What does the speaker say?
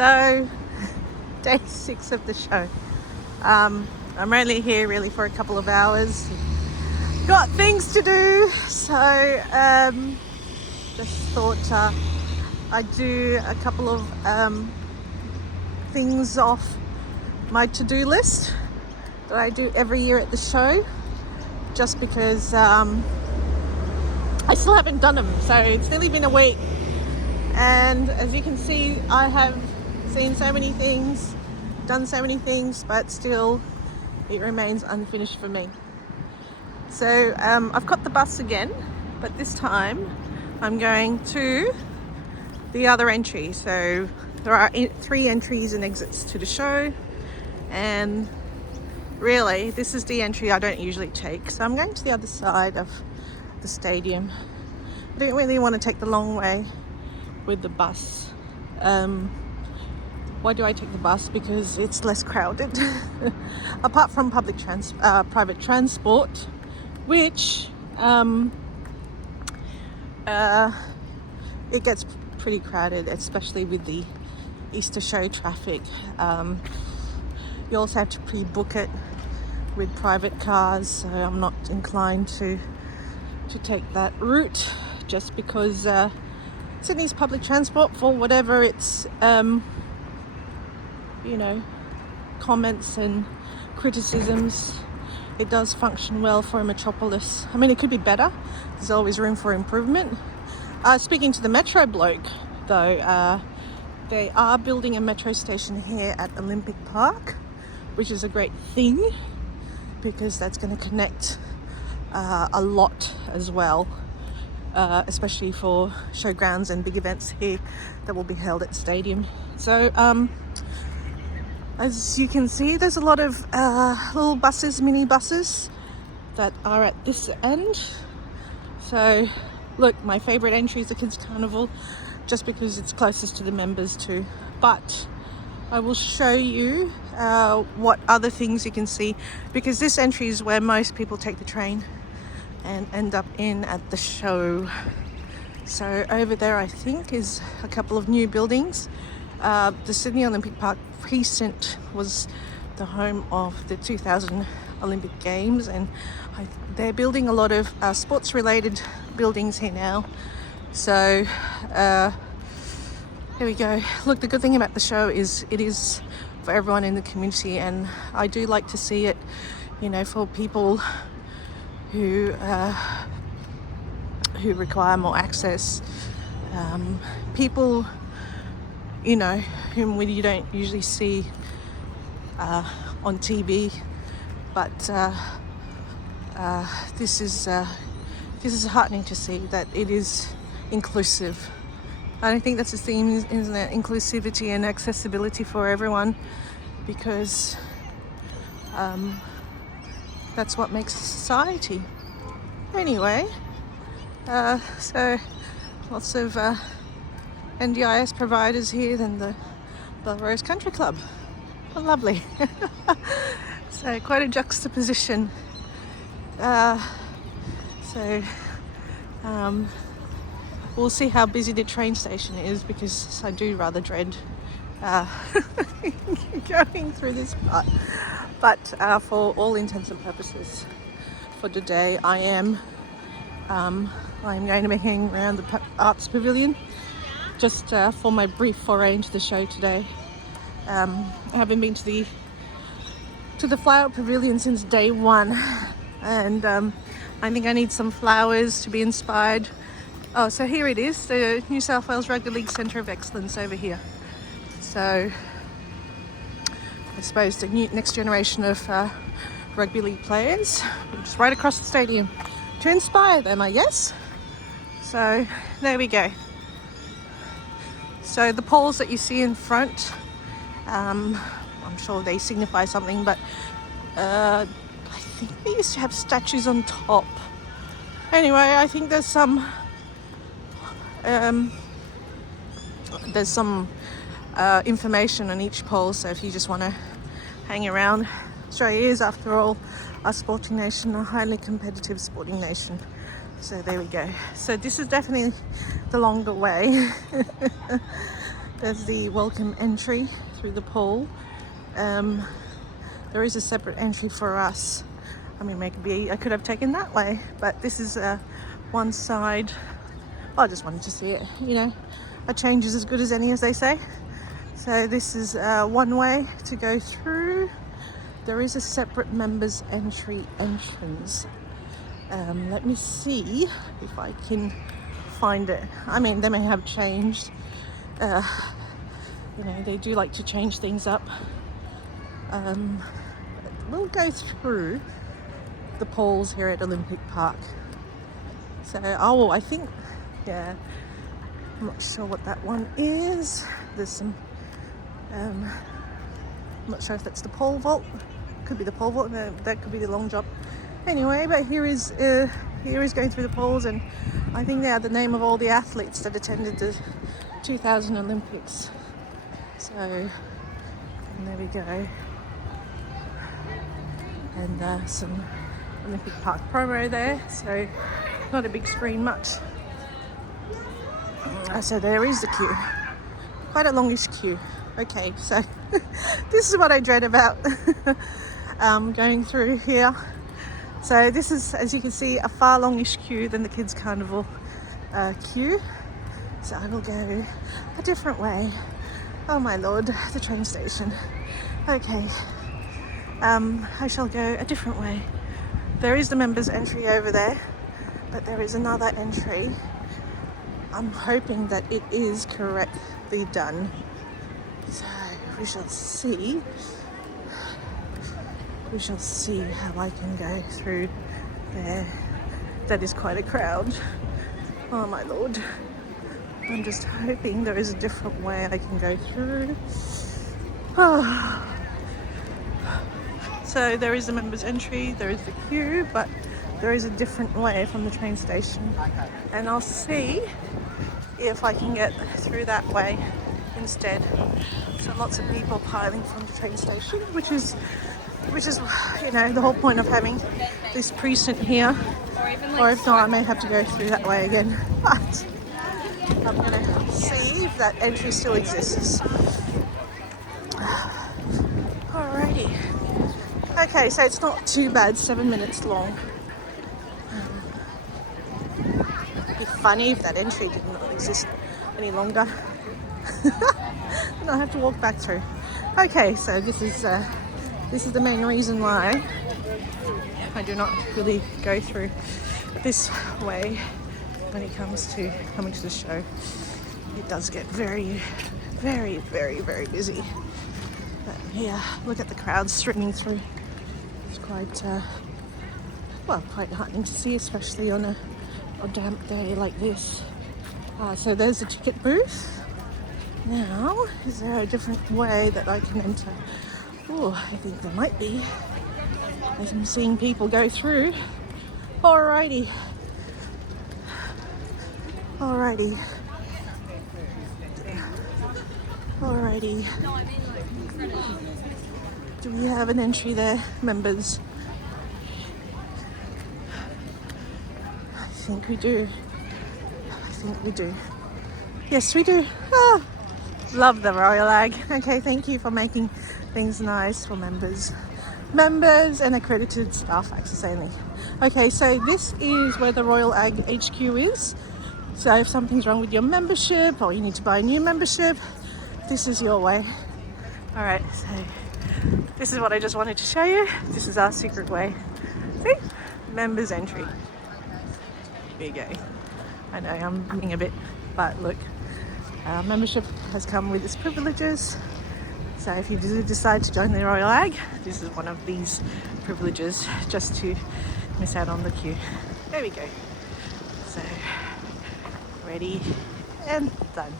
So, day 6 of the show. I'm only here really for a couple of hours. Got things to do, so just thought I'd do a couple of things off my to-do list that I do every year at the show, just because I still haven't done them. So it's nearly been a week, and as you can see, I have seen so many things, done so many things, but still it remains unfinished for me. So I've got the bus again, but this time I'm going to the other entry. So there are 3 entries and exits to the show, and really this is the entry I don't usually take. So I'm going to the other side of the stadium. I don't really want to take the long way with the bus. Why do I take the bus? Because it's less crowded. Apart from private transport, which it gets pretty crowded, especially with the Easter show traffic. You also have to pre-book it with private cars, so I'm not inclined to take that route, just because Sydney's public transport, for whatever its comments and criticisms, it does function well for a metropolis. I mean, it could be better. There's always room for improvement. Speaking to the Metro bloke, though, they are building a metro station here at Olympic Park, which is a great thing, because that's going to connect a lot as well, especially for showgrounds and big events here that will be held at stadium. So as you can see, there's a lot of little buses, mini buses, that are at this end. So look, my favourite entry is the Kids Carnival, just because it's closest to the members too. But I will show you what other things you can see, because this entry is where most people take the train and end up in at the show. So over there, I think, is a couple of new buildings. The Sydney Olympic Park precinct was the home of the 2000 Olympic Games, and they're building a lot of sports related buildings here now. So there we go. Look, the good thing about the show is it is for everyone in the community, and I do like to see it, for people who require more access, people whom you don't usually see on TV, but this is heartening to see that it is inclusive. And I think that's the theme, isn't it? Inclusivity and accessibility for everyone, because that's what makes a society. Anyway, so lots of NDIS providers here than the Belrose Country Club. Oh, lovely. So quite a juxtaposition. We'll see how busy the train station is, because I do rather dread going through this part. But for all intents and purposes, for today, I'm going to be hanging around the Arts Pavilion, just for my brief foray into the show today. I haven't been to the Flower Pavilion since day 1, and I think I need some flowers to be inspired. Oh, so here it is, the New South Wales Rugby League Centre of Excellence over here. So I suppose the next generation of rugby league players, just right across the stadium, to inspire them, I guess. So there we go. So the poles that you see in front, I'm sure they signify something, but I think they used to have statues on top. Anyway, I think there's some information on each pole, so if you just want to hang around. Australia is, after all, a sporting nation, a highly competitive sporting nation. So there we go. So this is definitely the longer way. There's the welcome entry through the pool. There is a separate entry for us. I mean, maybe I could have taken that way, but this is one side. I just wanted to see it, you know. A change is as good as any, as they say. So this is one way to go through. There is a separate members entry entrance. Let me see if I can find it. I mean, they may have changed. You know, they do like to change things up. We'll go through the pools here at Olympic Park. So, oh, I think, yeah, I'm not sure what that one is. There's some, I'm not sure if that's the pole vault. Could be the pole vault, no, that could be the long jump. Anyway, but here is going through the poles, and I think they are the name of all the athletes that attended the 2000 Olympics. So, and there we go. And some Olympic Park promo there, so not a big screen much. So there is the queue, quite a longish queue. Okay, so this is what I dread about going through here. So this is, as you can see, a far longish queue than the Kids Carnival queue. So I will go a different way. Oh my lord, the train station. Okay, I shall go a different way. There is the members entry over there, but there is another entry. I'm hoping that it is correctly done. So we shall see. We shall see how I can go through there. That is quite a crowd. Oh my lord. I'm just hoping there is a different way I can go through. Oh. So there is the members entry, there is the queue, but there is a different way from the train station. And I'll see if I can get through that way instead. So lots of people piling from the train station, which is, you know, the whole point of having this precinct here. Or if not, I may have to go through that way again. But I'm gonna see if that entry still exists. Alrighty. Okay, so it's not too bad, 7 minutes long. It'd be funny if that entry did not exist any longer. And I'll have to walk back through. Okay, so this is the main reason why I do not really go through this way when it comes to coming to the show. It does get very, very, very, very busy. But yeah, look at the crowds streaming through. It's quite, quite heartening to see, especially on a damp day like this. So there's the ticket booth. Now, is there a different way that I can enter? Oh, I think there might be. As I'm seeing people go through. Alrighty. Alrighty. Alrighty. Do we have an entry there, members? I think we do. I think we do. Yes, we do. Ah, love the Royal Ag. Okay, thank you for making things nice for members. Members and accredited staff access only. Okay, so this is where the Royal Ag HQ is. So if something's wrong with your membership or you need to buy a new membership, this is your way. All right, so this is what I just wanted to show you. This is our secret way. See? Members entry. There you go. I know I'm being a bit, but look, our membership has come with its privileges. So if you do decide to join the Royal Ag, this is one of these privileges, just to miss out on the queue. There we go. So, ready and done.